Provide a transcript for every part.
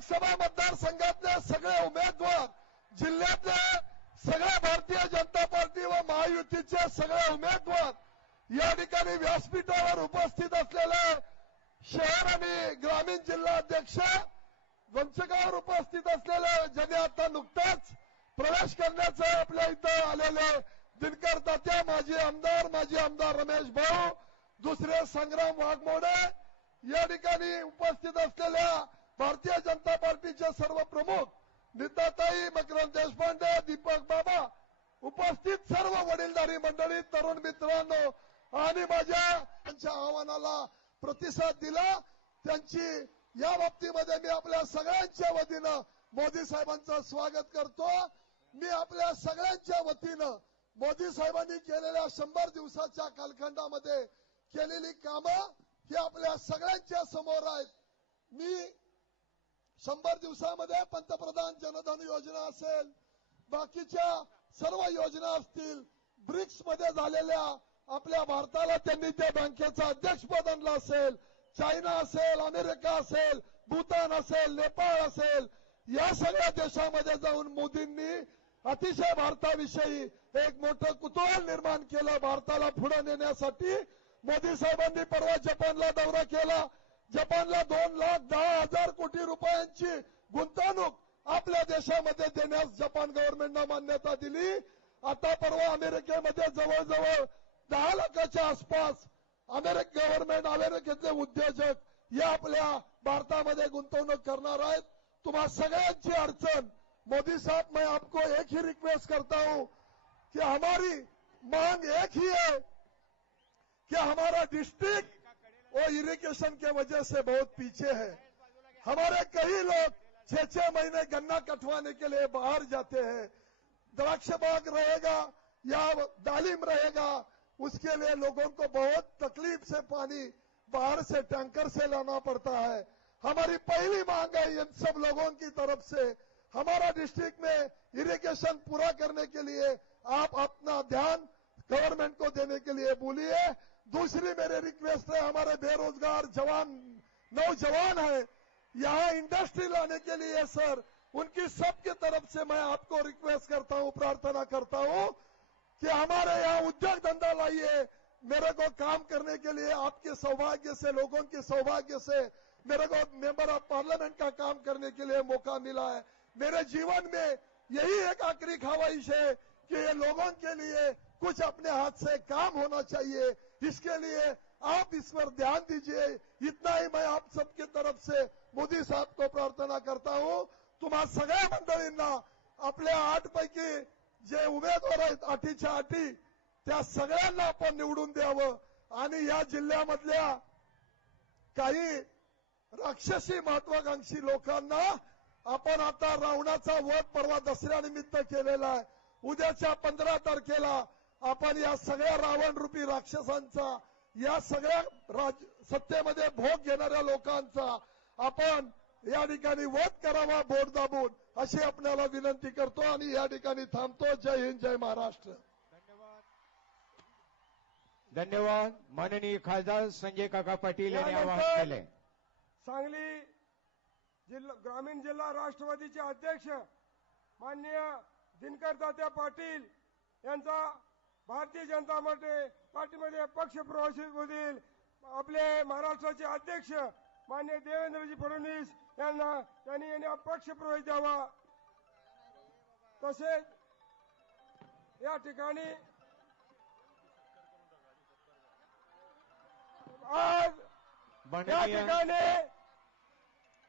लोकसभा मतदारसंघातले सगळे उमेदवार, जिल्ह्यातले सगळे भारतीय जनता पार्टी व महायुतीचे सगळे उमेदवार या ठिकाणी व्यासपीठावर उपस्थित असलेले शहर आणि ग्रामीण जिल्हा अध्यक्ष, मंचकावर उपस्थित असलेले ज्यांनी आता नुकताच प्रवेश करण्याचं आपल्या इथं आलेले दिनकर तात्या, माजी आमदार रमेश भाऊ, दुसरे संग्राम वाघमोडे, या ठिकाणी उपस्थित असलेल्या भारतीय जनता पार्टीचे सर्व प्रमुख नीताताई, मकरंद देशपांडे, दीपक बाबा, उपस्थित सर्व वडीलधारी मंडळी, तरुण मित्रांनो आणि त्यांच्या आव्हानाला प्रतिसाद दिला, त्यांची या बाबतीमध्ये मी आपल्या सगळ्यांच्या वतीनं मोदी साहेबांचं स्वागत करतो. मी आपल्या सगळ्यांच्या वतीनं मोदी साहेबांनी केलेल्या 100 दिवसाच्या कालखंडामध्ये केलेली कामं ही आपल्या सगळ्यांच्या समोर आहेत. मी 100 दिवसामध्ये पंतप्रधान जनधन योजना असेल, बाकीच्या सर्व योजना असतील, ब्रिक्स मध्ये झालेल्या आपल्या भारताला त्यांनी त्या बँकेचं अध्यक्षपद आणलं असेल, चायना असेल, अमेरिका असेल, भूतान असेल, नेपाळ असेल, या सगळ्या देशामध्ये जाऊन मोदींनी अतिशय भारताविषयी एक मोठं कुतूहल निर्माण केलं. भारताला पुढे नेण्यासाठी मोदी साहेबांनी परवा जपानला दौरा केला. जपानला 2,10,000 कोटी रुपयांची गुंतवणूक आपल्या देशामध्ये देण्यास जपान गव्हर्नमेंटनं मान्यता दिली. आता परवा अमेरिकेमध्ये जवळजवळ 10 लाखाच्या आसपास अमेरिकेतले उद्योजक या आपल्या भारतामध्ये गुंतवणूक करणार आहेत. तुम्हा सगळ्यांची अडचण, मोदी साहब, मैं आपको एक ही रिक्वेस्ट करता हूं कि हमारी मांग एक ही है कि हमारा डिस्ट्रिक्ट वो इरिगेशन के वजह से बहुत पीछे है. हमारे कई लोग 6-6 महीने गन्ना कटवाने के लिए बाहर जाते हैं. द्राक्ष बाग रहेगा या दालिम रहेगा, उसके लिए लोगों को बहुत तकलीफ से पानी बाहर से टैंकर से लाना पड़ता है. हमारी पहली मांग है इन सब लोगों की तरफ से, हमारा डिस्ट्रिक्ट में इरिगेशन पूरा करने के लिए आप अपना ध्यान गवर्नमेंट को देने के लिए बोलिए. दूसरी मेरी रिक्वेस्ट है, हमारे बेरोजगार नौजवान हैं, यहाँ इंडस्ट्री लाने के लिए सर, उनकी सबकी तरफ से मैं आपको रिक्वेस्ट करता हूँ, प्रार्थना करता हूँ कि हमारे यहाँ उद्योग धंधा लाइए. मेरे को काम करने के लिए आपके सौभाग्य से, लोगों के सौभाग्य से मेरे को मेंबर ऑफ पार्लियामेंट का काम करने के लिए मौका मिला है. मेरे जीवन में यही एक आखिरी ख्वाहिश है कि ये लोगों के लिए कुछ अपने हाथ से काम होना चाहिए. इसके लिए आप इस पर ध्यान दीजिए. इतना ही मैं आप सबकी तरफ से मोदी साहब को प्रार्थना करता हूं. तुम्हा सगळ्या मंडळींना आपल्या 8 पैकी जे उमेदवार आहेत 8च्या 8 त्या सगळ्यांना आपण निवडून द्यावं आणि या जिल्ह्यामधल्या काही राक्षसी महत्वाकांक्षी लोकांना आपण आता रावणाचा वध परवा दसऱ्यानिमित्त केलेला आहे. उद्याच्या 15 तारखेला आपण या सगळ्या रावण रूपी राक्षसांचा, या सगळ्या सत्तेमध्ये भोग घेणाऱ्या लोकांचा आपण या ठिकाणी वध करावा बोट दाबून, अशी आपल्याला विनंती करतो आणि या ठिकाणी थांबतो. जय हिंद, जय महाराष्ट्र. धन्यवाद. माननीय खासदार संजय काका पाटील यांनी आवाहन केले. सांगली ग्रामीण जिल्हा राष्ट्रवादीचे अध्यक्ष माननीय दिनकर तात्या पाटील यांचा भारतीय जनता पार्टीमध्ये पक्षप्रवेश होतील. आपले महाराष्ट्राचे अध्यक्ष माननीय देवेंद्रजी फडणवीस यांनी पक्षप्रवेश द्यावा. तसेच या ठिकाणी आज या ठिकाणी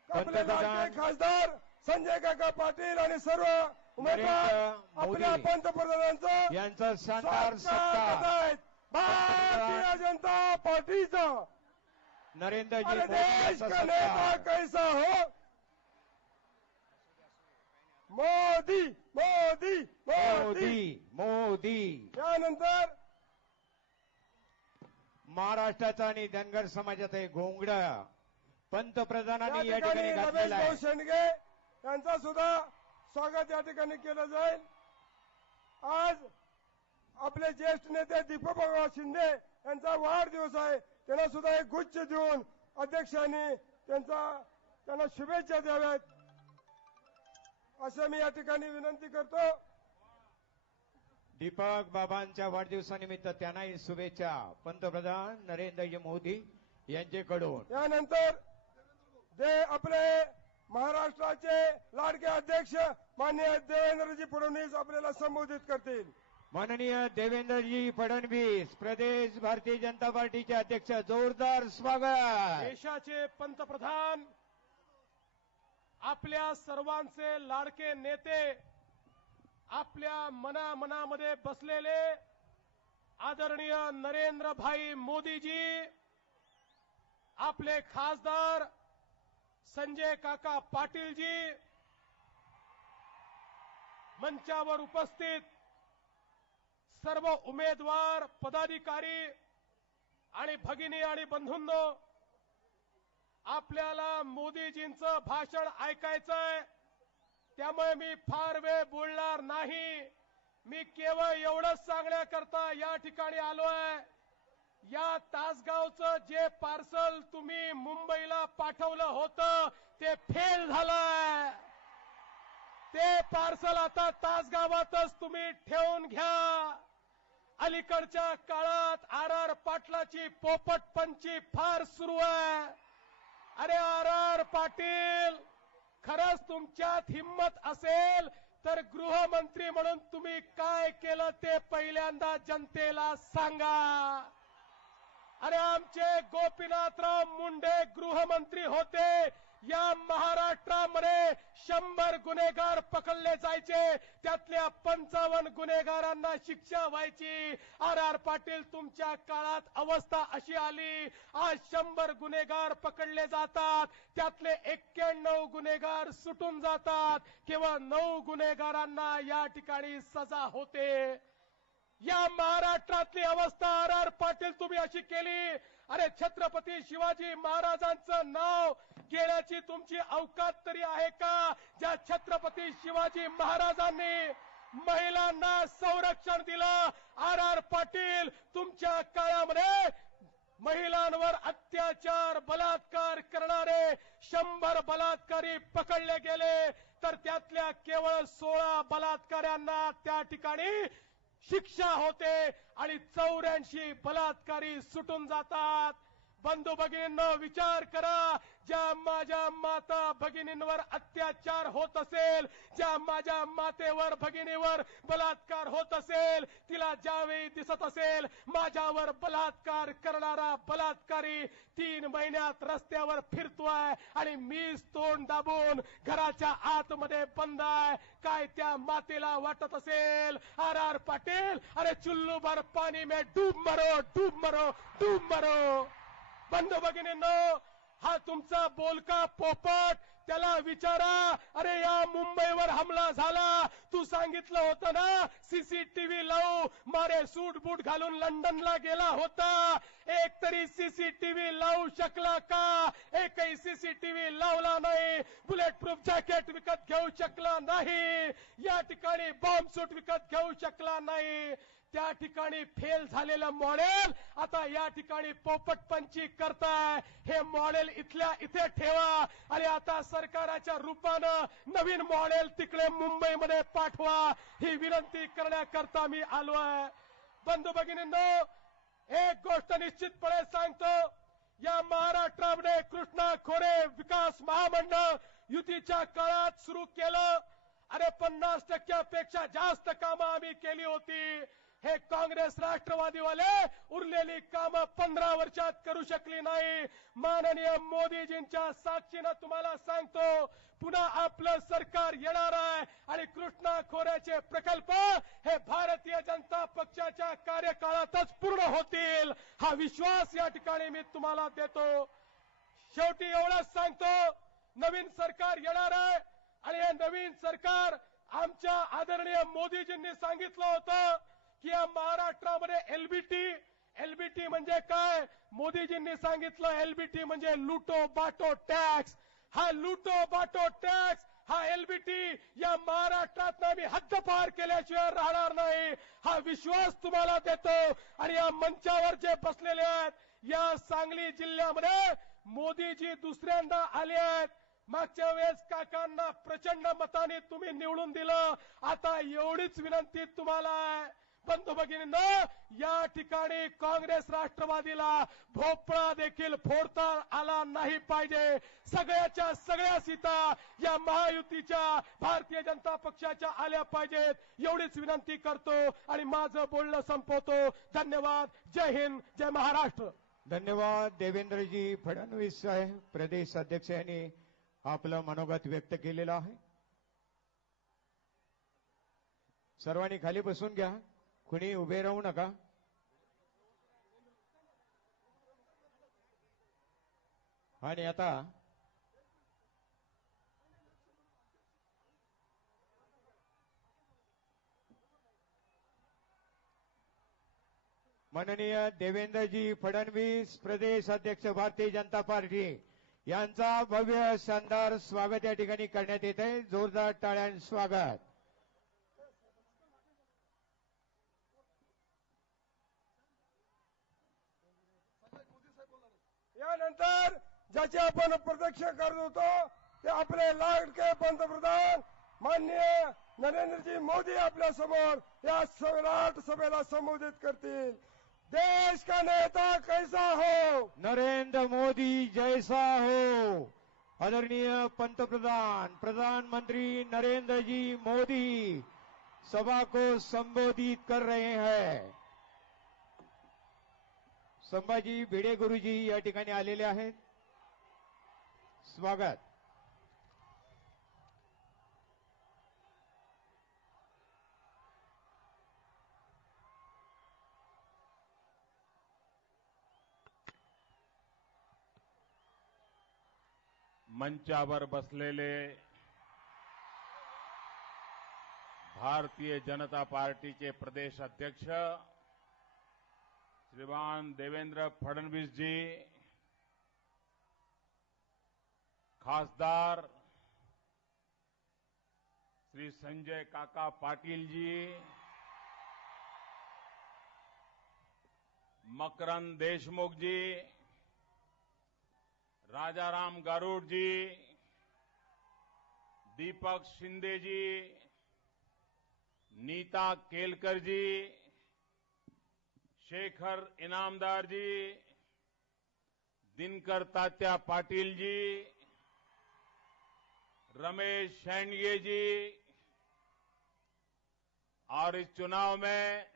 आपले लाडके खासदार संजय काका पाटील आणि सर्व उमेदवार आपल्या पंतप्रधानांचं यांचा शानदार सत्कार भारतीय जनता पार्टीचा. नरेंद्रजी देश का नेता कैसा हो, मोदी मोदी मोदी मोदी. त्यानंतर महाराष्ट्राचा आणि धनगर समाजाचा एक घोंगडा पंतप्रधानांनी या ठिकाणी घातलेला रमेश आहे. भाऊ शेंडगे यांचा सुद्धा स्वागत या ठिकाणी केलं जाईल. आज आपले ज्येष्ठ नेते दीपकराव शिंदे यांचा वाढदिवस आहे. त्यांना सुद्धा एक गुच्छ देऊन अध्यक्षांनी त्यांना शुभेच्छा द्याव्यात असं मी या ठिकाणी विनंती करतो. दीपक बाबांच्या वाढदिवसानिमित्त त्यांनाही शुभेच्छा पंतप्रधान नरेंद्रजी मोदी यांच्याकडून. यानंतर आपले महाराष्ट्राचे लाडके अध्यक्ष माननीय देवेंद्रजी फडणवीस आपल्याला संबोधित करतील. माननीय देवेंद्रजी फडणवीस प्रदेश भारतीय जनता पार्टीचे अध्यक्ष, जोरदार स्वागत. देशाचे पंतप्रधान, आपल्या सर्वांचे लाडके नेते, आपल्या मनामध्ये बसलेले आदरणीय नरेंद्रभाई मोदीजी, आपले खासदार संजय काका पाटीलजी, मंचावर उपस्थित सर्व उमेदवार, पदाधिकारी आणि भगिनी आणि बंधूंनो, आपल्याला मोदीजींचं भाषण ऐकायचंय, त्यामुळे मी फार वेळ बोलणार नाही. मी केवळ एवढंच सांगण्याकरता या ठिकाणी आलोय. या तासगावचं जे पार्सल तुम्ही मुंबईला पाठवलं होतं ते फेल झालंय. ते पार्सल आता तासगावातच तुम्ही ठेवून घ्या. अलीकडच्या काळात आर पाटलाची पोपटपंची फार सुरू आहे. अरे आर पाटील, खरंच तुमच्यात हिम्मत असेल तर गृहमंत्री म्हणून तुम्ही काय केलं ते पहिल्यांदा जनतेला सांगा. अरे आमचे गोपीनाथराव मुंडे गृहमंत्री होते, या महाराष्ट्रामध्ये 100 गुन्हेगार पकडले जायचे, त्यातल्या 55 गुन्हेगारांना शिक्षा व्हायची. आर पाटील, तुमच्या काळात अवस्था अशी आली, आज 100 गुन्हेगार पकडले जातात, त्यातले 91 गुन्हेगार सुटून जातात, केवळ 9 गुन्हेगारांना या ठिकाणी सजा होते. या महाराष्ट्रातली अवस्था आर पाटील तुम्ही अशी केली. अरे छत्रपती शिवाजी महाराजांचं नाव घेण्याची तुमची अवकात तरी आहे का? ज्या छत्रपती शिवाजी महाराजांनी महिलांना संरक्षण दिलं, आर पाटील तुमच्या काळामध्ये महिलांवर अत्याचार, बलात्कार करणारे 100 बलात्कारी पकडले गेले, तर त्यातल्या केवळ 16 बलात्काऱ्यांना त्या ठिकाणी शिक्षा होते आणि 84 बलात्कारी सुटून जातात. बंधू भगिनींनो, विचार करा. ज्या माझ्या माता भगिनींवर अत्याचार होत असेल, ज्या माझ्या मातेवर भगिनीवर बलात्कार होत असेल, तिला ज्यावेळी दिसत असेल माझ्यावर बलात्कार करणारा बलात्कारी 3 महिन्यात रस्त्यावर फिरतोय आणि मीच तोंड दाबून घराच्या आतमध्ये बंद आहे, काय त्या मातेला वाटत असेल? आर पाटील, अरे चुल्लू भर पाणी में डूब मरो, डूब मरो, डूब मरो. बंधू भगिनींनो, हा तुमचा बोलका पोपट, त्याला विचारा. अरे या मुंबईवर हमला झाला, तू सांगितलं होतं ना सीसीटीव्ही लावू, मारे सूट बूट घालून लंडनला गेला होता. एक तरी सीसीटीव्ही लावू शकला का? एकही सीसीटीव्ही लावला नाही. बुलेट प्रूफ जॅकेट विकत घेऊ शकला नाही. या ठिकाणी बॉम्ब सूट विकत घेऊ शकला नाही. त्या ठिकाणी फेल झालेलं मॉडेल आता या ठिकाणी पोपटपंची करताय. हे मॉडेल इथल्या इथे ठेवा आणि आता सरकारच्या रूपानं नवीन मॉडेल तिकडे मुंबईमध्ये पाठवा, ही विनंती करण्याकरता मी आलो आहे. बंधू भगिनींनो, एक गोष्ट निश्चितपणे सांगतो, या महाराष्ट्रामध्ये कृष्णा खोरे विकास महामंडळ युतीच्या काळात सुरू केलं. अरे 50% जास्त कामं आम्ही केली होती. हे काँग्रेस राष्ट्रवादीवाले उरलेली कामं 15 वर्षात करू शकली नाही. माननीय मोदीजींच्या साक्षीनं तुम्हाला सांगतो, पुन्हा आपलं सरकार येणार आहे आणि कृष्णा खोऱ्याचे प्रकल्प हे भारतीय जनता पक्षाच्या कार्यकाळातच पूर्ण होतील, हा विश्वास या ठिकाणी मी तुम्हाला देतो. शेवटी एवढंच सांगतो, नवीन सरकार येणार आहे आणि हे नवीन सरकार, आमच्या आदरणीय मोदीजींनी सांगितलं होतं की या महाराष्ट्रामध्ये एलबीटी म्हणजे काय? मोदीजींनी सांगितलं एलबीटी म्हणजे लुटो बाटो टॅक्स. हा लुटो बाटो टॅक्स, हा एलबीटी या महाराष्ट्रात आम्ही हद्दपार केल्याशिवाय राहणार नाही, हा विश्वास तुम्हाला देतो. आणि या मंचावर जे बसलेले आहेत, या सांगली जिल्ह्यामध्ये मोदीजी दुसऱ्यांदा आले आहेत. मागच्या वेळेस काकांना प्रचंड मताने तुम्ही निवडून दिलं. आता एवढीच विनंती तुम्हाला आहे, बंधू भगिनींनो, या ठिकाणी काँग्रेस राष्ट्रवादीला भोपळा देखील फोडता आला नाही पाहिजे. सगळ्याच्या सगळ्या सीटा या महायुतीच्या भारतीय जनता पक्षाच्या आल्या पाहिजेत, एवढीच विनंती करतो आणि माझं बोलणं संपवतो. धन्यवाद. जय हिंद, जय महाराष्ट्र. धन्यवाद. देवेंद्रजी फडणवीस साहेब प्रदेश अध्यक्ष यांनी आपलं मनोगत व्यक्त केलेलं आहे. सर्वांनी खाली बसून घ्या, कुणी उभे राहू नका. आणि आता माननीय देवेंद्रजी फडणवीस प्रदेश अध्यक्ष भारतीय जनता पार्टी यांचा भव्य शानदार स्वागत या ठिकाणी करण्यात येत आहे. जोरदार टाळ्यां स्वागत. यानंतर ज्याची आपण प्रतीक्षा करत होतो ते आपले लाडके पंतप्रधान माननीय नरेंद्रजी मोदी आपल्या समोर या विराट सभेला संबोधित करतील. देश का नेता कैसा हो, नरेंद्र मोदी जैसा हो. आदरणीय पंतप्रधान प्रधानमंत्री नरेंद्र जी मोदी सभा को संबोधित कर रहे हैं. संभाजी भिडे गुरुजी या ठिकाणी आलेले आहेत. स्वागत. मंचावर बसलेले भारतीय जनता पार्टीचे प्रदेश अध्यक्ष श्रीमान देवेंद्र फडणवीस जी, खासदार श्री संजय काका पाटील जी, मकरंद देशमुख जी, राजाराम गारुड़ जी, दीपक शिंदे जी, नीता केलकर जी, शेखर इनामदार जी, दिनकर तात्या पाटिल जी, रमेश शेंडगे जी, और इस चुनाव में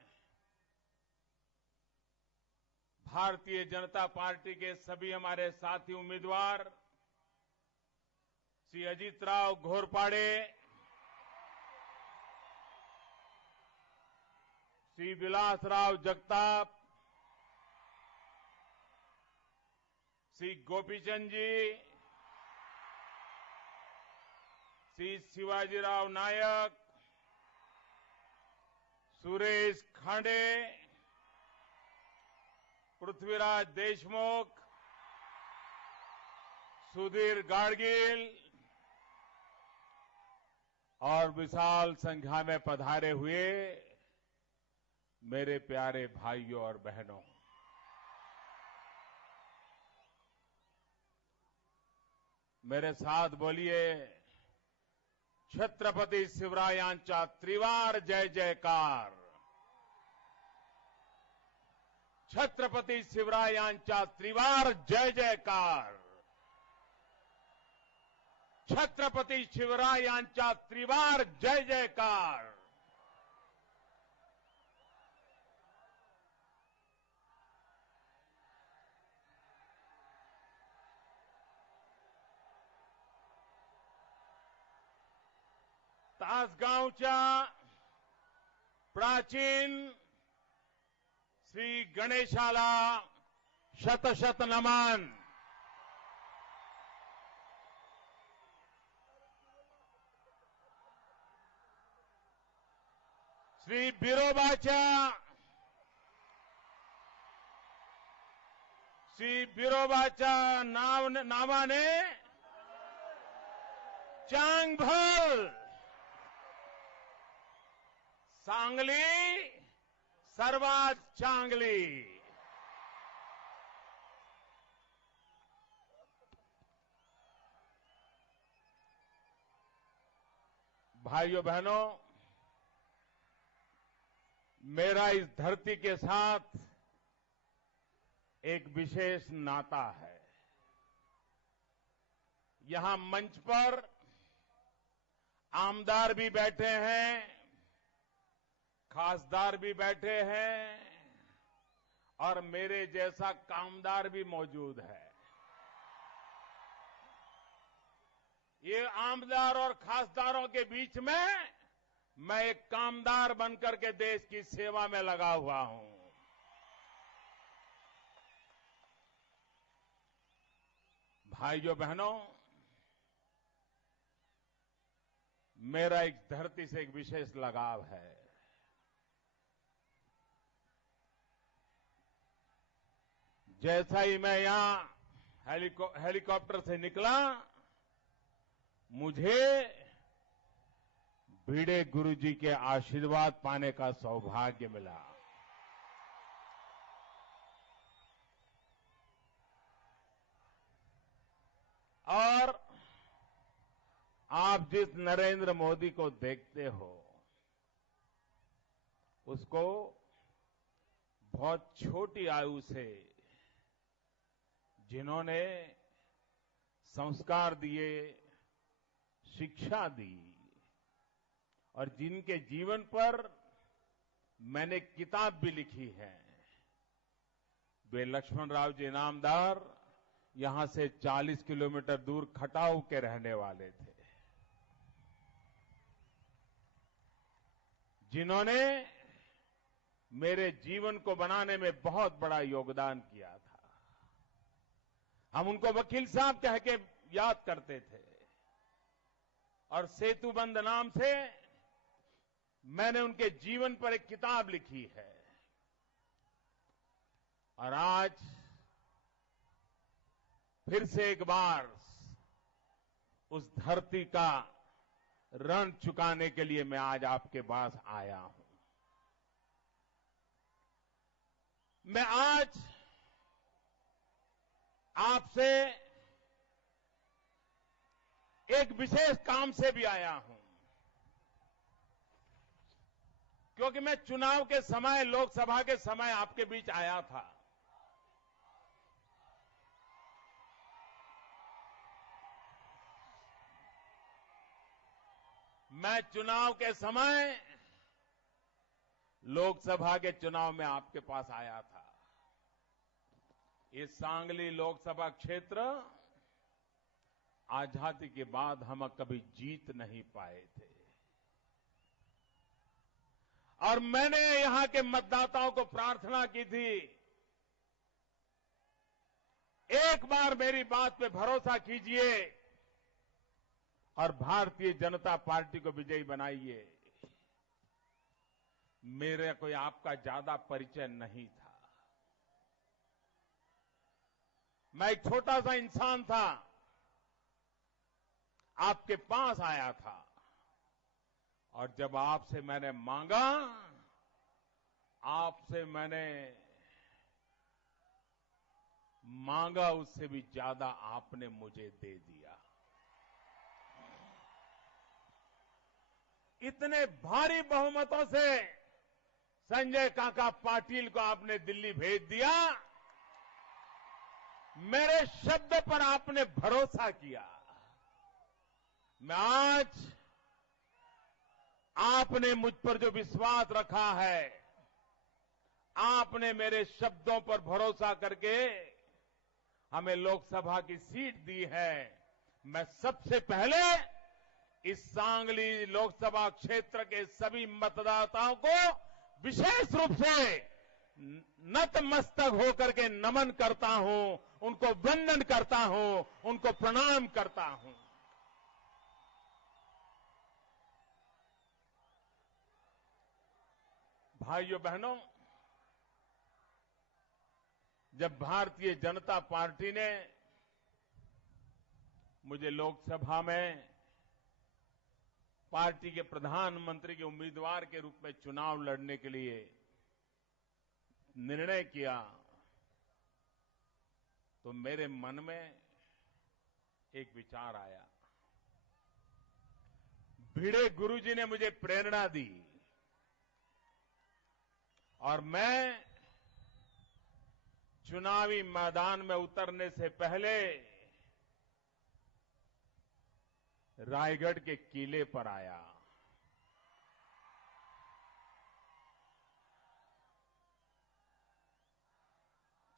भारतीय जनता पार्टी के सभी हमारे साथी उम्मीदवार श्री अजीत राव घोरपाड़े, श्री विलासराव जगताप, श्री गोपीचंद जी, श्री शिवाजीराव नायक, सुरेश खांडे, पृथ्वीराज देशमुख, सुधीर गाडगील और विशाल संख्या में पधारे हुए मेरे प्यारे भाइयों और बहनों, मेरे साथ बोलिए छत्रपती शिवरायांचा त्रिवार जय जयकार. छत्रपती शिवरायांचा त्रिवार जय जयकार. छत्रपती शिवरायांचा त्रिवार जय जयकार. तासगावच्या प्राचीन श्री गणेशाला शतशत नमन. श्री बिरोबाच्या नावाने चांगभल सांगली सर्वात चांगली. भाइयों बहनों, मेरा इस धरती के साथ एक विशेष नाता है। यहां मंच पर आमदार भी बैठे हैं, खासदार भी बैठे हैं और मेरे जैसा कामदार भी मौजूद है। ये आमदार और खासदारों के बीच में मैं एक कामदार बनकर के देश की सेवा में लगा हुआ हूं। भाइयों बहनों, मेरा इस धरती से एक विशेष लगाव है। जैसा ही मैं यहां हेलीकॉप्टर से निकला, मुझे भिड़े गुरुजी के आशीर्वाद पाने का सौभाग्य मिला। और आप जिस नरेंद्र मोदी को देखते हो, उसको बहुत छोटी आयु से जिन्होंने संस्कार दिए, शिक्षा दी और जिनके जीवन पर मैंने किताब भी लिखी है, वे लक्ष्मण राव जी इनामदार यहां से 40 किलोमीटर दूर खटाऊ के रहने वाले थे, जिन्होंने मेरे जीवन को बनाने में बहुत बड़ा योगदान किया था। हम उनको वकील साहब कह के याद करते थे और सेतुबंध नाम से मैंने उनके जीवन पर एक किताब लिखी है। और आज फिर से एक बार उस धरती का ऋण चुकाने के लिए मैं आज आपके पास आया हूं। मैं आज आपसे एक विशेष काम से भी आया हूं, क्योंकि मैं चुनाव के समय, लोकसभा के समय आपके बीच आया था। मैं चुनाव के समय, लोकसभा के चुनाव में आपके पास आया था। ये सांगली लोकसभा क्षेत्र आजादी के बाद हम कभी जीत नहीं पाए थे और मैंने यहां के मतदाताओं को प्रार्थना की थी, एक बार मेरी बात पे भरोसा कीजिए और भारतीय जनता पार्टी को विजयी बनाइए। मेरे कोई आपका ज्यादा परिचय नहीं था, मैं एक छोटा सा इंसान था, आपके पास आया था और जब आपसे मैंने मांगा, आपसे मैंने मांगा उससे भी ज्यादा आपने मुझे दे दिया। इतने भारी बहुमतों से संजय काका पाटिल को आपने दिल्ली भेज दिया। मेरे शब्द पर आपने भरोसा किया। मैं आज आपने मुझ पर जो विश्वास रखा है, आपने मेरे शब्दों पर भरोसा करके हमें लोकसभा की सीट दी है। मैं सबसे पहले इस सांगली लोकसभा क्षेत्र के सभी मतदाताओं को विशेष रूप से नतमस्तक होकर के नमन करता हूं, उनको वंदन करता हूं, उनको प्रणाम करता हूं। भाइयों बहनों, जब भारतीय जनता पार्टी ने मुझे लोकसभा में पार्टी के प्रधानमंत्री के उम्मीदवार के रूप में चुनाव लड़ने के लिए निर्णय किया, तो मेरे मन में एक विचार आया। भिड़े गुरुजी ने मुझे प्रेरणा दी और मैं चुनावी मैदान में उतरने से पहले रायगढ़ के किले पर आया।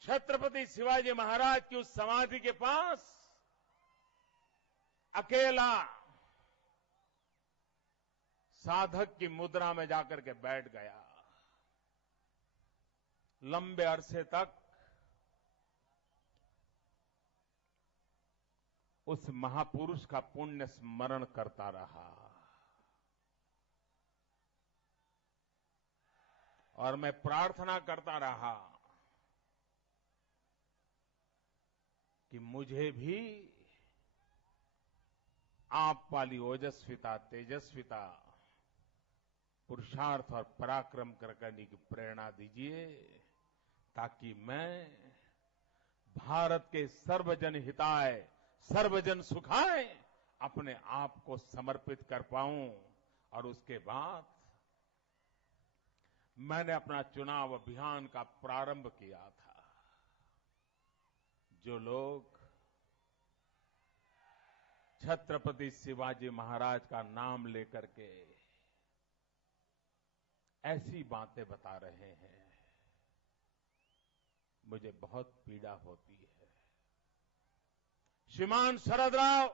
छत्रपति शिवाजी महाराज की उस समाधि के पास अकेला साधक की मुद्रा में जाकर के बैठ गया। लंबे अरसे तक उस महापुरुष का पुण्य स्मरण करता रहा और मैं प्रार्थना करता रहा कि मुझे भी आप वाली ओजस्विता, तेजस्विता, पुरुषार्थ और पराक्रम करने की प्रेरणा दीजिए ताकि मैं भारत के सर्वजन हिताय, सर्वजन सुखाय अपने आप को समर्पित कर पाऊं। और उसके बाद मैंने अपना चुनाव अभियान का प्रारंभ किया था। जो लोग छत्रपति शिवाजी महाराज का नाम लेकर के ऐसी बातें बता रहे हैं, मुझे बहुत पीड़ा होती है। श्रीमान शरद राव,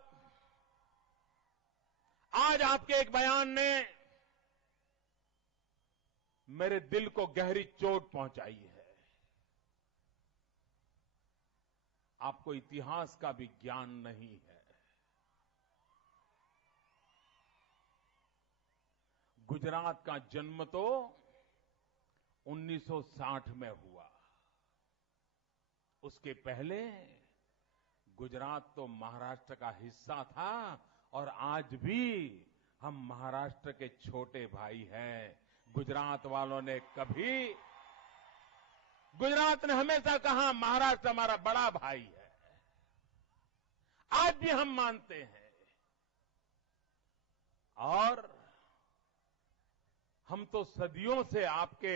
आज आपके एक बयान ने मेरे दिल को गहरी चोट पहुंचाई है। आपको इतिहास का भी ज्ञान नहीं है। गुजरात का जन्म तो 1960 में हुआ। उसके पहले गुजरात तो महाराष्ट्र का हिस्सा था और आज भी हम महाराष्ट्र के छोटे भाई हैं। गुजरात वालों ने गुजरात ने हमेशा कहा महाराष्ट्र हमारा बड़ा भाई है। आज भी हम मानते हैं और हम तो सदियों से आपके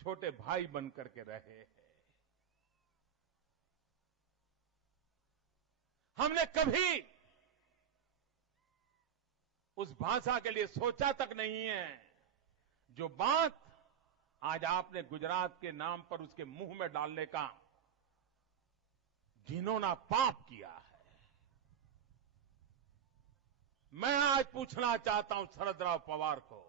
छोटे भाई बनकर के रहे हैं। हमने कभी उस भाषा के लिए सोचा तक नहीं है जो बात आज आपने गुजरात के नाम पर उसके मुंह में डालने का घिनौना पाप किया है। मैं आज पूछना चाहता हूं शरद राव पवार को,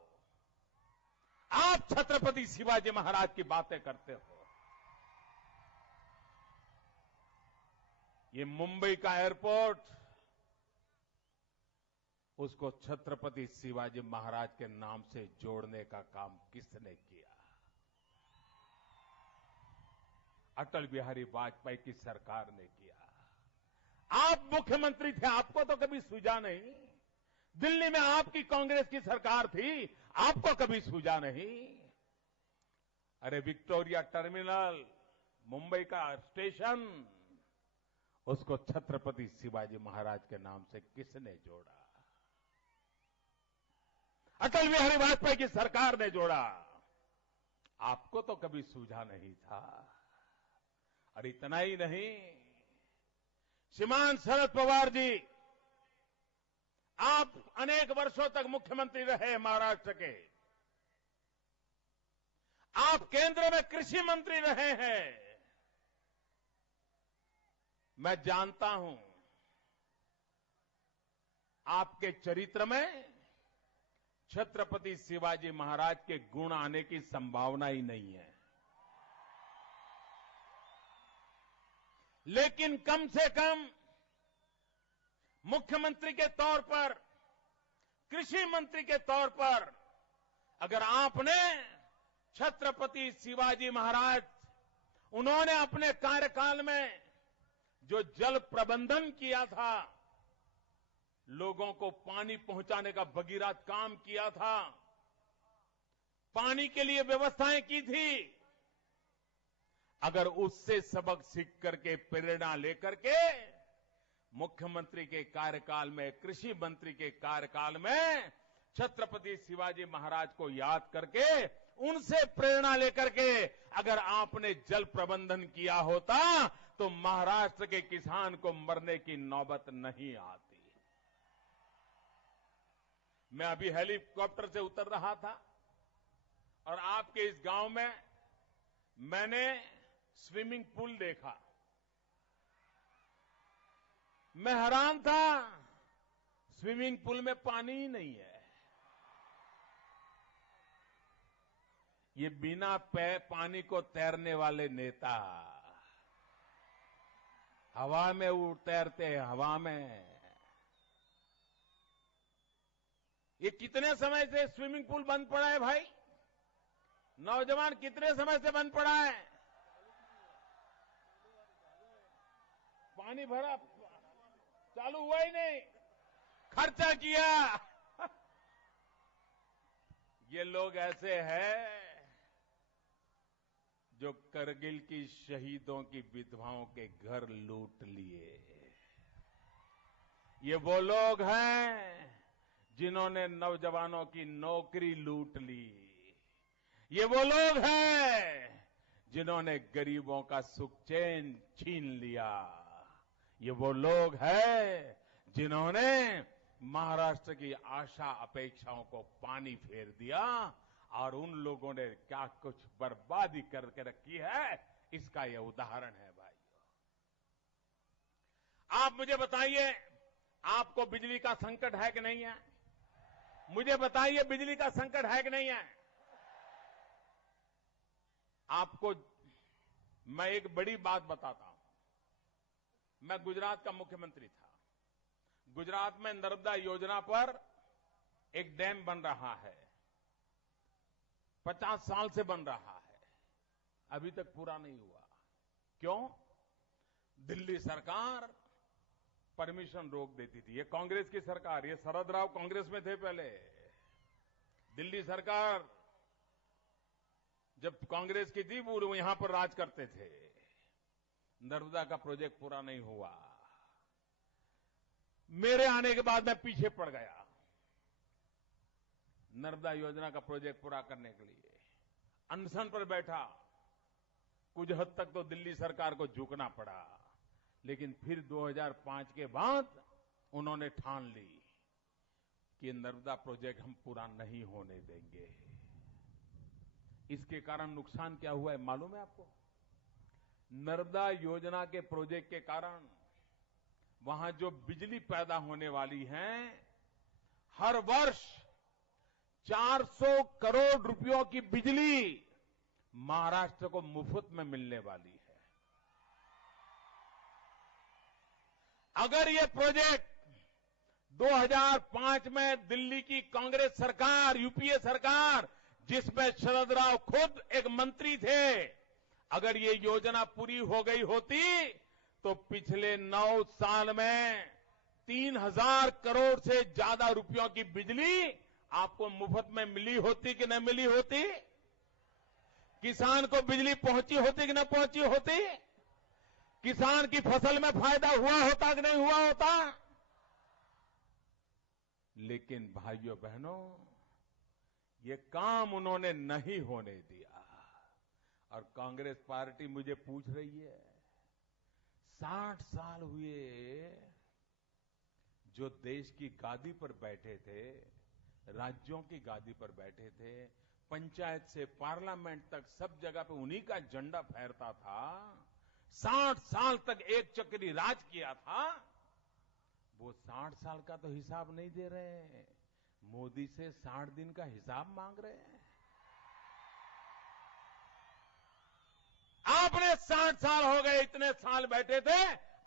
आप छत्रपति शिवाजी महाराज की बातें करते हो, ये मुंबई का एयरपोर्ट उसको छत्रपति शिवाजी महाराज के नाम से जोड़ने का काम किसने किया? अटल बिहारी वाजपेयी की सरकार ने किया। आप मुख्यमंत्री थे, आपको तो कभी सूझा नहीं। दिल्ली में आपकी कांग्रेस की सरकार थी, आपको कभी सूझा नहीं। अरे विक्टोरिया टर्मिनल, मुंबई का स्टेशन, उसको छत्रपति शिवाजी महाराज के नाम से किसने जोड़ा? अटल बिहारी वाजपेयी की सरकार ने जोड़ा। आपको तो कभी सूझा नहीं था। और इतना ही नहीं, श्रीमान शरद पवार जी, आप अनेक वर्षों तक मुख्यमंत्री रहे महाराष्ट्र के। आप केंद्र में कृषि मंत्री रहे हैं। मैं जानता हूं आपके चरित्र में छत्रपति शिवाजी महाराज के गुण आने की संभावना ही नहीं है। लेकिन कम से कम मुख्यमंत्री के तौर पर, कृषि मंत्री के तौर पर, अगर आपने छत्रपति शिवाजी महाराज, उन्होंने अपने कार्यकाल में जो जल प्रबंधन किया था, लोगों को पानी पहुंचाने का भगीरथ काम किया था, पानी के लिए व्यवस्थाएं की थी, अगर उससे सबक सीख करके, प्रेरणा लेकर के मुख्यमंत्री के कार्यकाल में, कृषि मंत्री के कार्यकाल में छत्रपति शिवाजी महाराज को याद करके, उनसे प्रेरणा लेकर के अगर आपने जल प्रबंधन किया होता तो महाराष्ट्र के किसान को मरने की नौबत नहीं आती। मैं अभी हेलीकॉप्टर से उतर रहा था और आपके इस गांव में मैंने स्विमिंग पूल देखा। मैं हैरान था, स्विमिंग पूल में पानी ही नहीं है। ये बिना पानी को तैरने वाले नेता हवा में तैरते हैं, हवा में। ये कितने समय से स्विमिंग पूल बंद पड़ा है भाई? नौजवान, कितने समय से बंद पड़ा है? पानी भरा, चालू हुआ ही नहीं, खर्चा किया। ये लोग ऐसे हैं जो करगिल की शहीदों की विधवाओं के घर लूट लिए। ये वो लोग हैं जिन्होंने नौजवानों की नौकरी लूट ली। ये वो लोग हैं जिन्होंने गरीबों का सुख चैन छीन लिया। ये वो लोग हैं जिन्होंने महाराष्ट्र की आशा अपेक्षाओं को पानी फेर दिया, और उन लोगों ने क्या कुछ बर्बादी करके रखी है, इसका यह उदाहरण है भाइयों। आप मुझे बताइए, आपको बिजली का संकट है कि नहीं है? मुझे बताइए, बिजली का संकट है कि नहीं है? आपको मैं एक बड़ी बात बताता हूं। मैं गुजरात का मुख्यमंत्री था। गुजरात में नर्मदा योजना पर एक डैम बन रहा है, 50 साल से बन रहा है, अभी तक पूरा नहीं हुआ। क्यों? दिल्ली सरकार परमिशन रोक देती थी। ये कांग्रेस की सरकार, ये शरद राव कांग्रेस में थे पहले। दिल्ली सरकार जब कांग्रेस की थी, वो यहां पर राज करते थे। नर्मदा का प्रोजेक्ट पूरा नहीं हुआ। मेरे आने के बाद मैं पीछे पड़ गया नर्मदा योजना का प्रोजेक्ट पूरा करने के लिए। अनशन पर बैठा। कुछ हद तक तो दिल्ली सरकार को झुकना पड़ा, लेकिन फिर 2005 के बाद उन्होंने ठान ली कि नर्मदा प्रोजेक्ट हम पूरा नहीं होने देंगे। इसके कारण नुकसान क्या हुआ है मालूम है आपको? नर्मदा योजना के प्रोजेक्ट के कारण वहां जो बिजली पैदा होने वाली है, हर वर्ष 400 करोड़ रुपयों की बिजली महाराष्ट्र को मुफ्त में मिलने वाली है। अगर ये प्रोजेक्ट 2005 में दिल्ली की कांग्रेस सरकार, यूपीए सरकार, जिसमें शरद राव खुद एक मंत्री थे, अगर ये योजना पूरी हो गई होती तो पिछले 9 साल में 3000 करोड़ से ज्यादा रुपयों की बिजली आपको मुफ्त में मिली होती कि नहीं मिली होती? किसान को बिजली पहुंची होती कि नहीं पहुंची होती? किसान की फसल में फायदा हुआ होता कि नहीं हुआ होता? लेकिन भाइयों बहनों, ये काम उन्होंने नहीं होने दिया। और कांग्रेस पार्टी मुझे पूछ रही है, 60 साल हुए जो देश की गादी पर बैठे थे, राज्यों की गादी पर बैठे थे, पंचायत से पार्लियामेंट तक सब जगह पे उन्हीं का झंडा फहरता था, 60 साल तक एक चक्री राज किया था। वो 60 साल का तो हिसाब नहीं दे रहे हैं, मोदी से 60 दिन का हिसाब मांग रहे हैं। आपने 60 साल हो गए, इतने साल बैठे थे,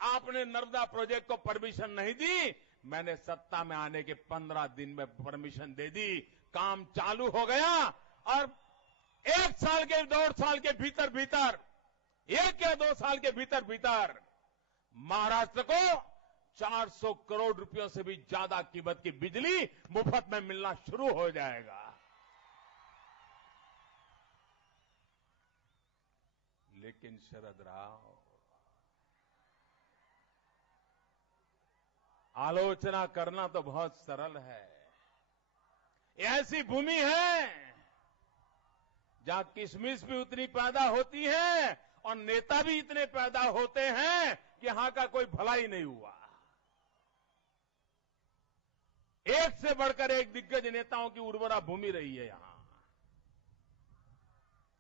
आपने नर्मदा प्रोजेक्ट को परमिशन नहीं दी। मैंने सत्ता में आने के 15 दिन में परमिशन दे दी, काम चालू हो गया, और 1 साल के 1.5 साल के भीतर भीतर, 1 या 2 साल के भीतर भीतर महाराष्ट्र को 400 करोड़ रुपयों से भी ज्यादा कीमत की बिजली मुफ्त में मिलना शुरू हो जाएगा। लेकिन शरद राव, आलोचना करना तो बहुत सरल है। ये ऐसी भूमि है जहां किशमिश भी उतनी पैदा होती है और नेता भी इतने पैदा होते हैं कि यहां का कोई भला ही नहीं हुआ। एक से बढ़कर एक दिग्गज नेताओं की उर्वरा भूमि रही है यहां।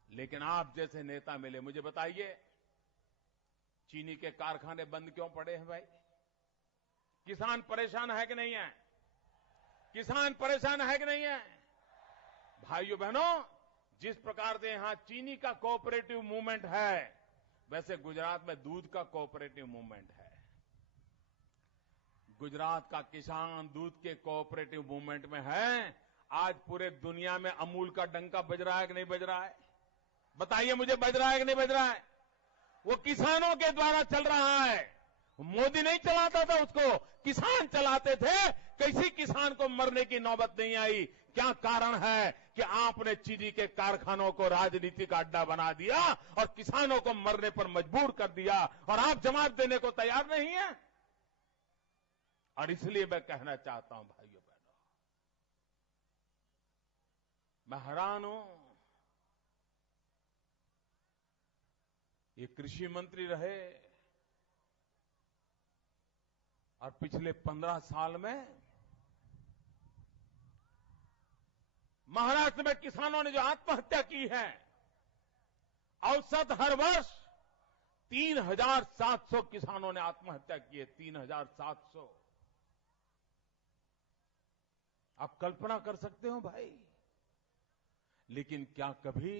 लेकिन आप जैसे नेता मिले, मुझे बताइए, चीनी के कारखाने बंद क्यों पड़े हैं भाई? किसान परेशान है कि नहीं है? किसान परेशान है कि नहीं है? भाइयों बहनों, जिस प्रकार से यहां चीनी का कोऑपरेटिव मूवमेंट है, वैसे गुजरात में दूध का कोऑपरेटिव मूवमेंट है। गुजरात का किसान दूध के कोऑपरेटिव मूवमेंट में है। आज पूरे दुनिया में अमूल का डंका बज रहा है कि नहीं बज रहा है? बताइए मुझे, बज रहा है कि नहीं बज रहा है? वो किसानों के द्वारा चल रहा है। मोदी नहीं चलाता था उसको, किसान चलाते थे। किसी किसान को मरने की नौबत नहीं आई। क्या कारण है कि आपने चीनी के कारखानों को राजनीति का अड्डा बना दिया और किसानों को मरने पर मजबूर कर दिया, और आप जवाब देने को तैयार नहीं है। और इसलिए मैं कहना चाहता हूं भाइयों बहनों, मैं हैरान हूं। ये कृषि मंत्री रहे और पिछले 15 साल में महाराष्ट्र में किसानों ने जो आत्महत्या की है, औसत हर वर्ष 3,700 किसानों ने आत्महत्या की है। 3,700। आप कल्पना कर सकते हो भाई? लेकिन क्या कभी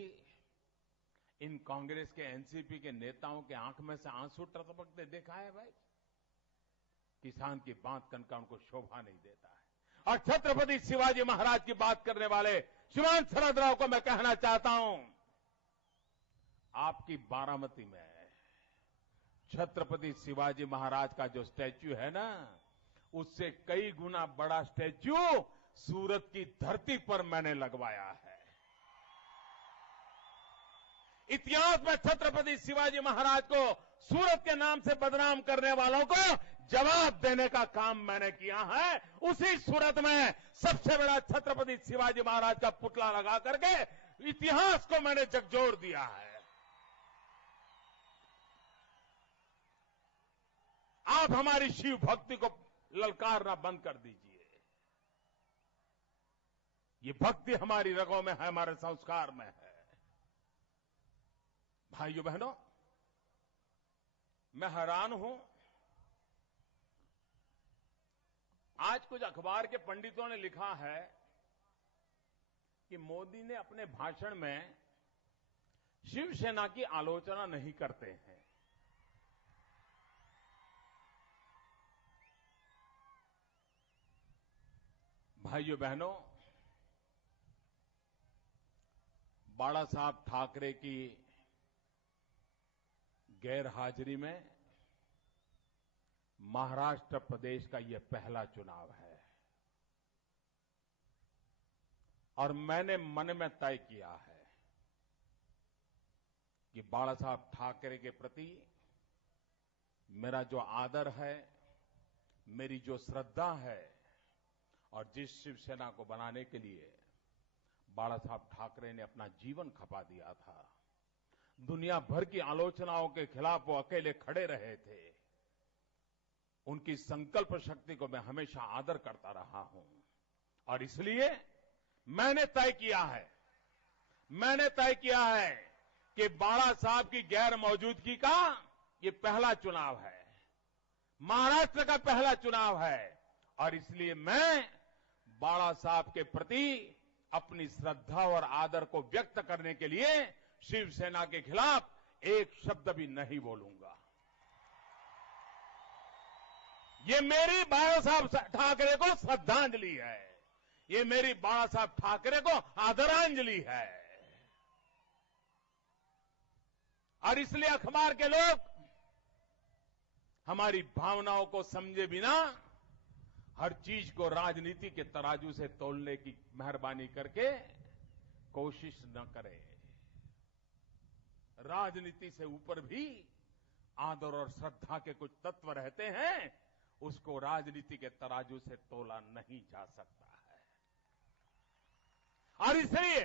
इन कांग्रेस के, एनसीपी के नेताओं के आंख में से आंसू टपकते देखा है भाई? किसान की बात करने का उनको शोभा नहीं देता है। और छत्रपति शिवाजी महाराज की बात करने वाले श्रीमान शरद राव को मैं कहना चाहता हूं, आपकी बारामती में छत्रपति शिवाजी महाराज का जो स्टैच्यू है ना, उससे कई गुना बड़ा स्टैच्यू सूरत की धरती पर मैंने लगवाया है। इतिहास में छत्रपति शिवाजी महाराज को सूरत के नाम से बदनाम करने वालों को जवाब देने का काम मैंने किया है। उसी सूरत में सबसे बड़ा छत्रपति शिवाजी महाराज का पुतला लगा करके इतिहास को मैंने झकझोर दिया है। आप हमारी शिव भक्ति को ललकारना बंद कर दीजिए। ये भक्ति हमारी रगों में है, हमारे संस्कार में है। भाइयों बहनों, मैं हैरान हूं, आज कुछ अखबार के पंडितों ने लिखा है कि मोदी ने अपने भाषण में शिवसेना की आलोचना नहीं करते हैं। भाइयों बहनों, बाला साहब ठाकरे की गैर हाजिरी में महाराष्ट्र प्रदेश का यह पहला चुनाव है और मैंने मन में तय किया है कि बाला साहब ठाकरे के प्रति मेरा जो आदर है, मेरी जो श्रद्धा है, और जिस शिवसेना को बनाने के लिए बाला साहब ठाकरे ने अपना जीवन खपा दिया था, दुनिया भर की आलोचनाओं के खिलाफ वो अकेले खड़े रहे थे, उनकी संकल्प शक्ति को मैं हमेशा आदर करता रहा हूं। और इसलिए मैंने तय किया है कि बाला साहब की गैर मौजूदगी का ये पहला चुनाव है, महाराष्ट्र का पहला चुनाव है। और इसलिए मैं बाला साहब के प्रति अपनी श्रद्धा और आदर को व्यक्त करने के लिए शिवसेना के खिलाफ एक शब्द भी नहीं बोलूंगा। ये मेरी बाला साहब ठाकरे को श्रद्धांजलि है, ये मेरी बाला साहब ठाकरे को आदरांजलि है। और इसलिए अखबार के लोग हमारी भावनाओं को समझे बिना हर चीज को राजनीति के तराजू से तोलने की मेहरबानी करके कोशिश न करें। राजनीति से ऊपर भी आदर और श्रद्धा के कुछ तत्व रहते हैं, उसको राजनीति के तराजू से तोला नहीं जा सकता है। और इसलिए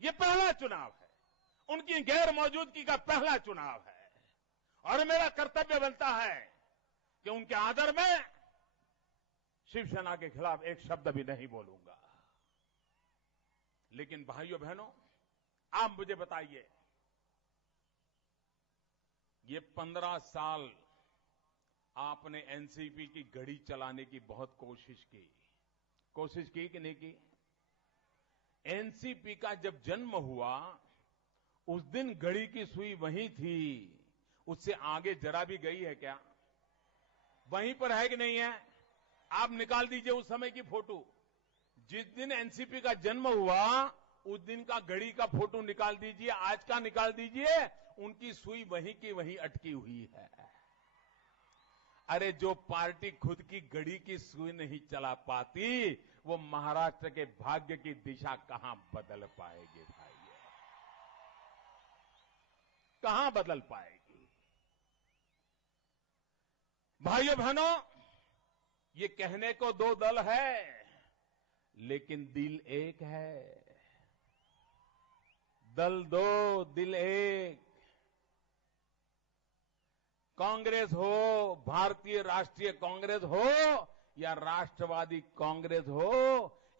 ये पहला चुनाव है, उनकी गैर मौजूदगी का पहला चुनाव है, और मेरा कर्तव्य बनता है कि उनके आदर में शिवसेना के खिलाफ एक शब्द भी नहीं बोलूंगा। लेकिन भाइयों बहनों, आप मुझे बताइए, ये 15 साल आपने एनसीपी की घड़ी चलाने की बहुत कोशिश की कि नहीं की? एनसीपी का जब जन्म हुआ उस दिन घड़ी की सुई वहीं थी, उससे आगे जरा भी गई है क्या? वहीं पर है कि नहीं है? आप निकाल दीजिए उस समय की फोटो। जिस दिन एनसीपी का जन्म हुआ उस दिन का घड़ी का फोटो निकाल दीजिए, आज का निकाल दीजिए, उनकी सुई वहीं की वहीं अटकी हुई है। अरे जो पार्टी खुद की घड़ी की सुई नहीं चला पाती, वो महाराष्ट्र के भाग्य की दिशा कहां बदल पाएगी भाइयों? कहां बदल पाएगी? भाइयों बहनों, ये कहने को दो दल है, लेकिन दिल एक है। दल दो दिल एक। कांग्रेस हो, भारतीय राष्ट्रीय कांग्रेस हो या राष्ट्रवादी कांग्रेस हो,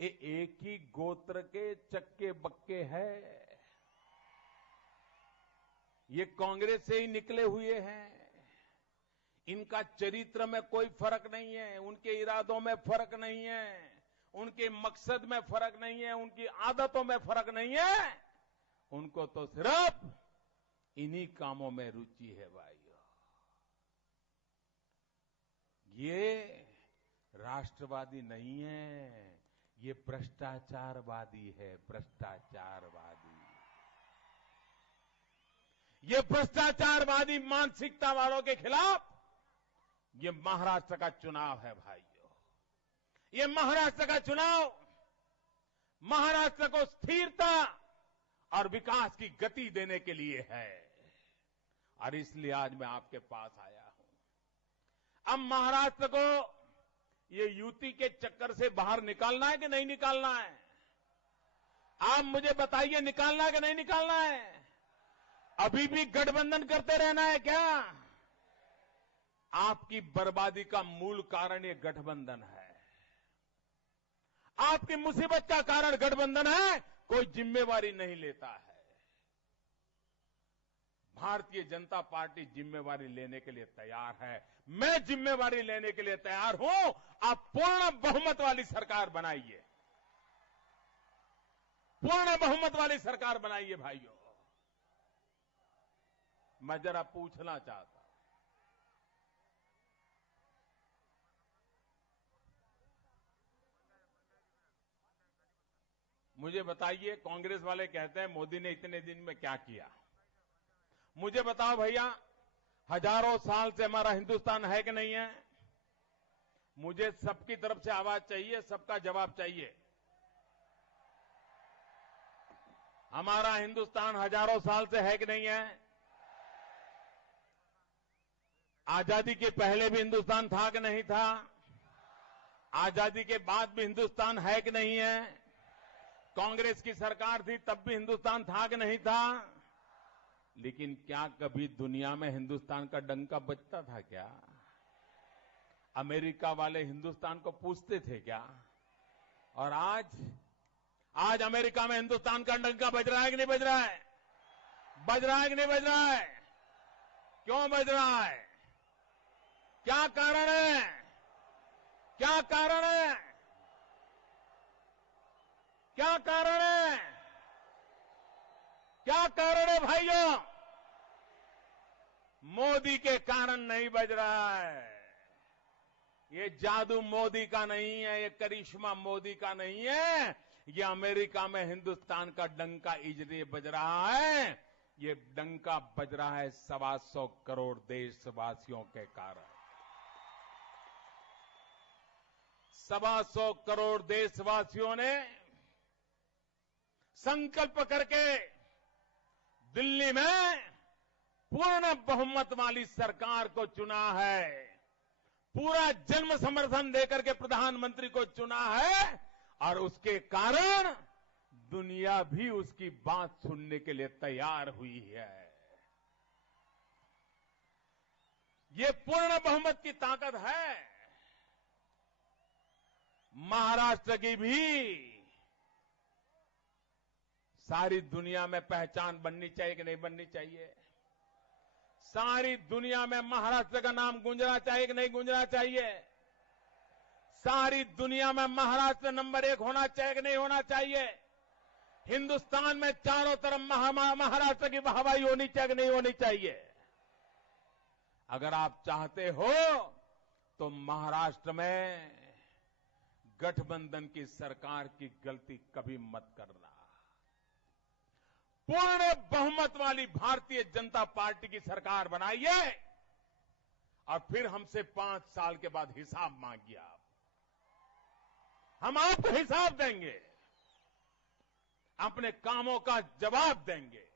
ये एक ही गोत्र के चक्के बक्के है। ये कांग्रेस से ही निकले हुए हैं। इनका चरित्र में कोई फर्क नहीं है, उनके इरादों में फर्क नहीं है, उनके मकसद में फर्क नहीं है, उनकी आदतों में फर्क नहीं है। उनको तो सिर्फ इन्हीं कामों में रुचि है भाइयों। ये राष्ट्रवादी नहीं है, ये भ्रष्टाचारवादी है, भ्रष्टाचारवादी। ये भ्रष्टाचारवादी मानसिकता वालों के खिलाफ ये महाराष्ट्र का चुनाव है भाइयों। ये महाराष्ट्र का चुनाव महाराष्ट्र को स्थिरता और विकास की गति देने के लिए है, और इसलिए आज मैं आपके पास आया हूं। अब महाराष्ट्र को ये युति के चक्कर से बाहर निकालना है कि नहीं निकालना है? आप मुझे बताइए, निकालना है कि नहीं निकालना है? अभी भी गठबंधन करते रहना है क्या? आपकी बर्बादी का मूल कारण ये गठबंधन है। आपकी मुसीबत का कारण गठबंधन है, कोई जिम्मेवारी नहीं लेता है। भारतीय जनता पार्टी जिम्मेवारी लेने के लिए तैयार है। मैं जिम्मेवारी लेने के लिए तैयार हूं। आप पूर्ण बहुमत वाली सरकार बनाइए, पूर्ण बहुमत वाली सरकार बनाइए भाइयों। मैं जरा पूछना चाहता हूं, मुझे बताइए, कांग्रेस वाले कहते हैं मोदी ने इतने दिन में क्या किया? मुझे बताओ भैया, हजारों साल से हमारा हिंदुस्तान है कि नहीं है? मुझे सबकी तरफ से आवाज चाहिए, सबका जवाब चाहिए। हमारा हिंदुस्तान हजारों साल से है कि नहीं है? आजादी के पहले भी हिंदुस्तान था कि नहीं था? आजादी के बाद भी हिंदुस्तान है कि नहीं है? कांग्रेस की सरकार थी तब भी हिंदुस्तान था कि नहीं था? लेकिन क्या कभी दुनिया में हिंदुस्तान का डंका बजता था क्या? अमेरिका वाले हिंदुस्तान को पूछते थे क्या? और आज अमेरिका में हिंदुस्तान का डंका बज रहा है कि नहीं बज रहा है? बज रहा है कि नहीं बज रहा है? क्यों बज रहा है? क्या कारण है? क्या कारण है? क्या कारण है? क्या कारण है भाइयों? मोदी के कारण नहीं बज रहा है। ये जादू मोदी का नहीं है, ये करिश्मा मोदी का नहीं है। ये अमेरिका में हिंदुस्तान का डंका इसलिए बज रहा है, ये डंका बज रहा है 125 करोड़ देशवासियों के कारण। 125 करोड़ देशवासियों ने संकल्प करके दिल्ली में पूर्ण बहुमत वाली सरकार को चुना है। पूरा जन्म समर्थन देकर के प्रधानमंत्री को चुना है और उसके कारण दुनिया भी उसकी बात सुनने के लिए तैयार हुई है। ये पूर्ण बहुमत की ताकत है। महाराष्ट्र की भी सारी दुनिया में पहचान बननी चाहिए कि नहीं बननी चाहिए? सारी दुनिया में महाराष्ट्र का नाम गूंजना चाहिए कि नहीं गूंजना चाहिए? सारी दुनिया में महाराष्ट्र नंबर 1 होना चाहिए कि नहीं होना चाहिए? हिंदुस्तान में चारों तरफ महाराष्ट्र की वाहवाही होनी चाहिए कि नहीं होनी चाहिए? अगर आप चाहते हो तो महाराष्ट्र में गठबंधन की सरकार की गलती कभी मत करना। पूर्ण बहुमत वाली भारतीय जनता पार्टी की सरकार बनाइए और फिर हमसे 5 साल के बाद हिसाब मांगिए। आप हम आपको हिसाब देंगे, अपने कामों का जवाब देंगे।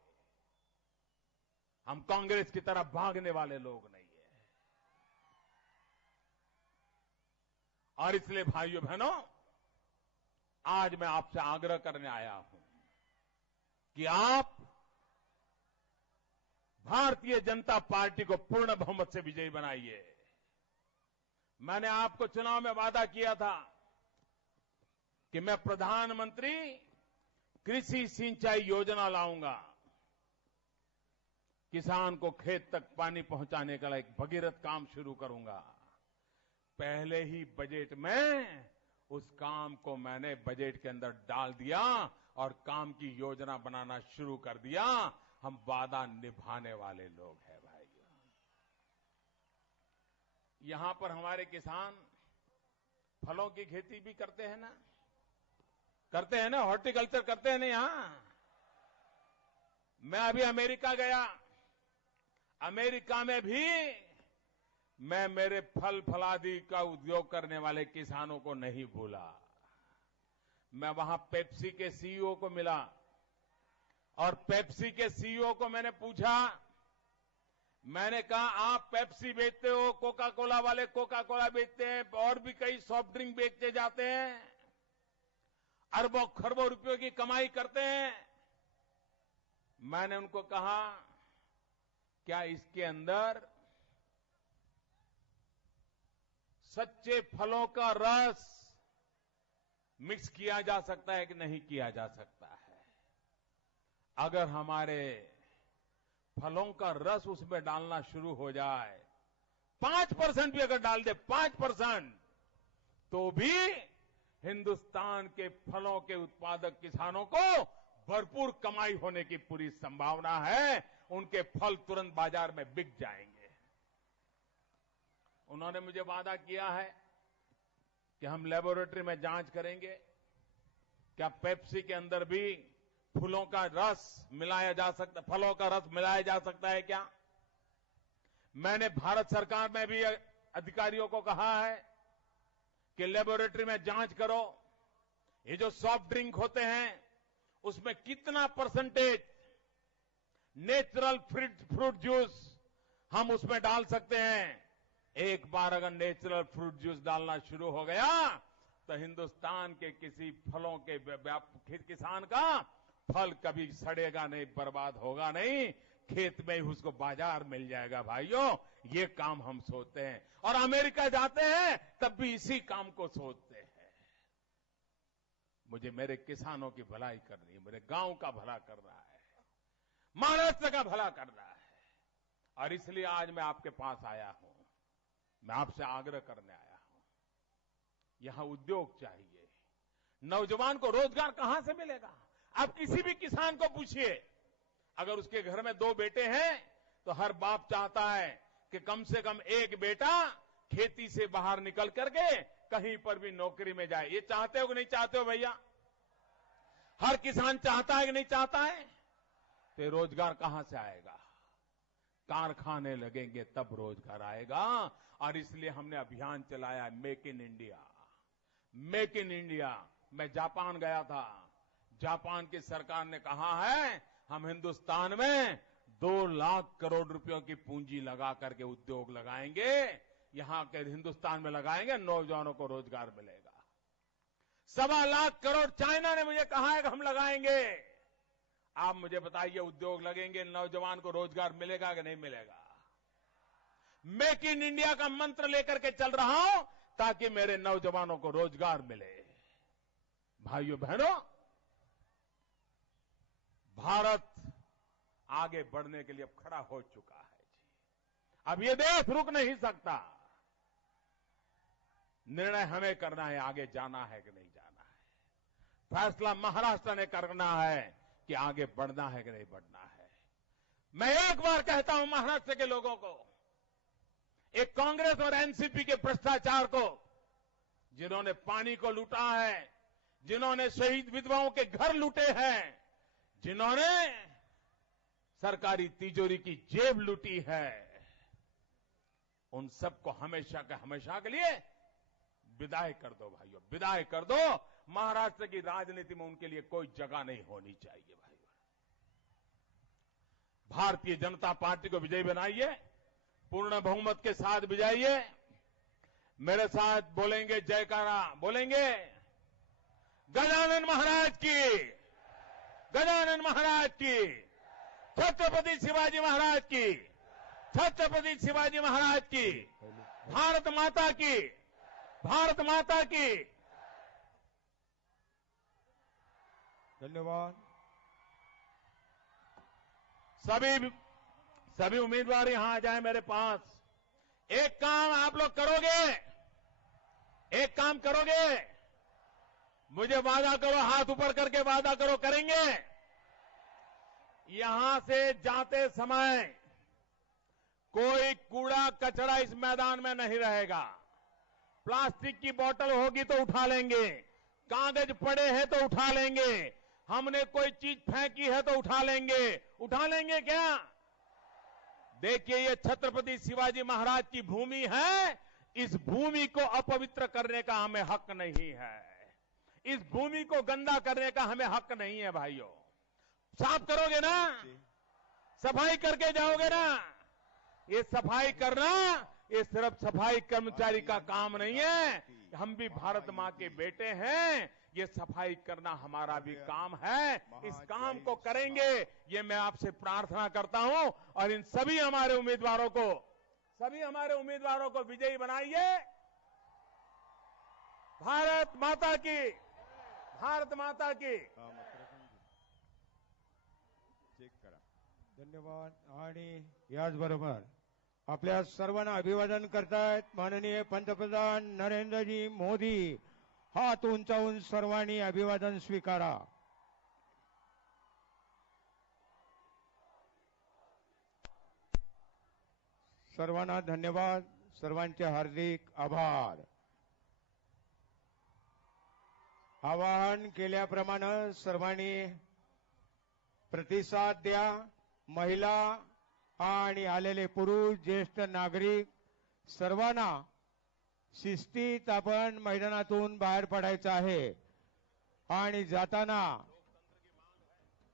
हम कांग्रेस की तरफ भागने वाले लोग नहीं है। और इसलिए भाइयों बहनों, आज मैं आपसे आग्रह करने आया हूं कि आप भारतीय जनता पार्टी को पूर्ण बहुमत से विजयी बनाइए। मैंने आपको चुनाव में वादा किया था कि मैं प्रधानमंत्री कृषि सिंचाई योजना लाऊंगा। किसान को खेत तक पानी पहुंचाने का एक भगीरथ काम शुरू करूंगा। पहले ही बजट में उस काम को मैंने बजट के अंदर डाल दिया और काम की योजना बनाना शुरू कर दिया। हम वादा निभाने वाले लोग हैं भाइयों। यहां पर हमारे किसान फलों की खेती भी करते हैं ना, हॉर्टिकल्चर करते हैं ना। यहां मैं अभी अमेरिका गया। अमेरिका में भी मैं मेरे फल फलादी का उद्योग करने वाले किसानों को नहीं भूला। मैं वहां पेप्सी के सीईओ को मिला और पेप्सी के सीईओ को मैंने पूछा, मैंने कहा आप पेप्सी बेचते हो, कोका कोला वाले कोका कोला बेचते हैं, और भी कई सॉफ्ट ड्रिंक बेचते जाते हैं, अरबों खरबों रुपयों की कमाई करते हैं। मैंने उनको कहा क्या इसके अंदर सच्चे फलों का रस मिक्स किया जा सकता है कि नहीं किया जा सकता है? अगर हमारे फलों का रस उसमें डालना शुरू हो जाए, 5% भी अगर डाल दे, 5%, तो भी हिंदुस्तान के फलों के उत्पादक किसानों को भरपूर कमाई होने की पूरी संभावना है। उनके फल तुरंत बाजार में बिक जाएंगे। उन्होंने मुझे वादा किया है कि हम लेबोरेटरी में जांच करेंगे, क्या पेप्सी के अंदर भी फलों का रस मिलाया जा सकता है क्या? मैंने भारत सरकार में भी अधिकारियों को कहा है कि लेबोरेटरी में जांच करो, ये जो सॉफ्ट ड्रिंक होते हैं उसमें कितना परसेंटेज नेचुरल फ्रूट जूस हम उसमें डाल सकते हैं। एक बार अगर नेचुरल फ्रूट जूस डालना शुरू हो गया तो हिंदुस्तान के किसी फलों के किसान का फल कभी सड़ेगा नहीं, बर्बाद होगा नहीं, खेत में ही उसको बाजार मिल जाएगा। भाइयों, ये काम हम सोचते हैं और अमेरिका जाते हैं तब भी इसी काम को सोचते हैं। मुझे मेरे किसानों की भलाई करनी है, मेरे गांव का भला करना है, महाराष्ट्र का भला करना है। और इसलिए आज मैं आपके पास आया हूं, मैं आपसे आग्रह करने आया हूं। यहां उद्योग चाहिए, नौजवान को रोजगार कहां से मिलेगा? आप किसी भी किसान को पूछिए, अगर उसके घर में 2 बेटे हैं तो हर बाप चाहता है कि कम से कम एक बेटा खेती से बाहर निकल करके कहीं पर भी नौकरी में जाए। ये चाहते हो कि नहीं चाहते हो भैया? हर किसान चाहता है कि नहीं चाहता है? तो रोजगार कहां से आएगा? कारखाने लगेंगे तब रोजगार आएगा। और इसलिए हमने अभियान चलाया make in India. Make in India. मैं जापान गया था, जापान की सरकार ने कहा है हम हिंदुस्तान में 2 लाख करोड़ रुपयों की पूंजी लगा करके उद्योग लगाएंगे। यहां के हिंदुस्तान में लगाएंगे, नौजवानों को रोजगार मिलेगा। 1.25 लाख करोड़ चाइना ने मुझे कहा है कि हम लगाएंगे। आप मुझे बताइए, उद्योग लगेंगे, नौजवान को रोजगार मिलेगा कि नहीं मिलेगा? मेक इन इंडिया का मंत्र लेकर के चल रहा हूं ताकि मेरे नौजवानों को रोजगार मिले। भाइयों बहनों, भारत आगे बढ़ने के लिए अब खड़ा हो चुका है जी। अब ये देश रुक नहीं सकता। निर्णय हमें करना है, आगे जाना है कि नहीं जाना है। फैसला महाराष्ट्र ने करना है कि आगे बढ़ना है कि नहीं बढ़ना है। मैं एक बार कहता हूं महाराष्ट्र के लोगों को, एक कांग्रेस और एनसीपी के भ्रष्टाचार को, जिन्होंने पानी को लूटा है, जिन्होंने शहीद विधवाओं के घर लूटे हैं, जिन्होंने सरकारी तिजोरी की जेब लूटी है, उन सबको हमेशा के लिए विदाई कर दो भाइयों, विदाई कर दो। महाराष्ट्र की राजनीति में उनके लिए कोई जगह नहीं होनी चाहिए भाइयों। भारतीय जनता पार्टी को विजयी बनाइए, पूर्ण बहुमत के साथ विजयी। मेरे साथ बोलेंगे जयकारा, बोलेंगे गजानन महाराज की, गजानन महाराज की, छत्रपति शिवाजी महाराज की, छत्रपति शिवाजी महाराज की, भारत माता की, भारत माता की। धन्यवाद। सभी उम्मीदवार यहां आ जाए मेरे पास। एक काम आप लोग करोगे, एक काम करोगे, मुझे वादा करो, हाथ ऊपर करके वादा करो, करेंगे। यहां से जाते समय कोई कूड़ा कचरा इस मैदान में नहीं रहेगा। प्लास्टिक की बोतल होगी तो उठा लेंगे, कागज पड़े हैं तो उठा लेंगे, हमने कोई चीज फेंकी है तो उठा लेंगे। उठा लेंगे क्या? देखिए, ये छत्रपति शिवाजी महाराज की भूमि है। इस भूमि को अपवित्र करने का हमें हक नहीं है। इस भूमि को गंदा करने का हमें हक नहीं है भाइयों। साफ करोगे ना? सफाई करके जाओगे ना? ये सफाई करना, ये सिर्फ सफाई कर्मचारी का काम नहीं है। हम भी भारत मां के बेटे हैं। ये सफाई करना हमारा भी काम है। इस काम को करेंगे, ये मैं आपसे प्रार्थना करता हूं। और इन सभी हमारे उम्मीदवारों को विजयी बनाइए। भारत माता की, भारत माता की। धन्यवाद। आणि याचबरोबर आपल्या सर्वांना अभिवादन करतायत माननीय पंतप्रधान नरेंद्रजी मोदी। हात उंचावून सर्वांनी अभिवादन स्वीकारा। सर्वांना धन्यवाद, सर्वांचे हार्दिक आभार। आवाहन केल्याप्रमाणे सर्वांनी प्रतिसाद द्या। महिला आणि आलेले पुरुष, ज्येष्ठ नागरिक सर्वांना शिस्तीत आपण मैदानातून बाहेर पडायचं आहे। आणि जाताना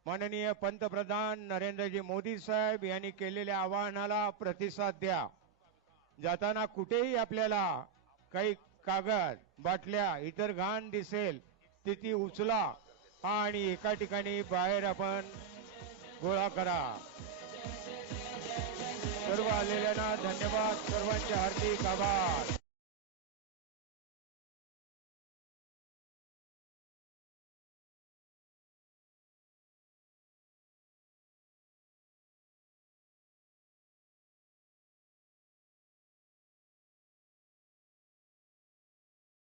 माननीय पंतप्रधान नरेंद्रजी मोदी साहेब यांनी केलेल्या आवाहनाला प्रतिसाद द्या। जाताना कुठेही आपल्याला काही कागद, बाटल्या, इतर घाण दिसेल ती उचला आणि एका ठिकाणी बाहेर आपण गोळा करा। सर्व आलेल्यांना धन्यवाद, सर्वांचे हार्दिक आभार।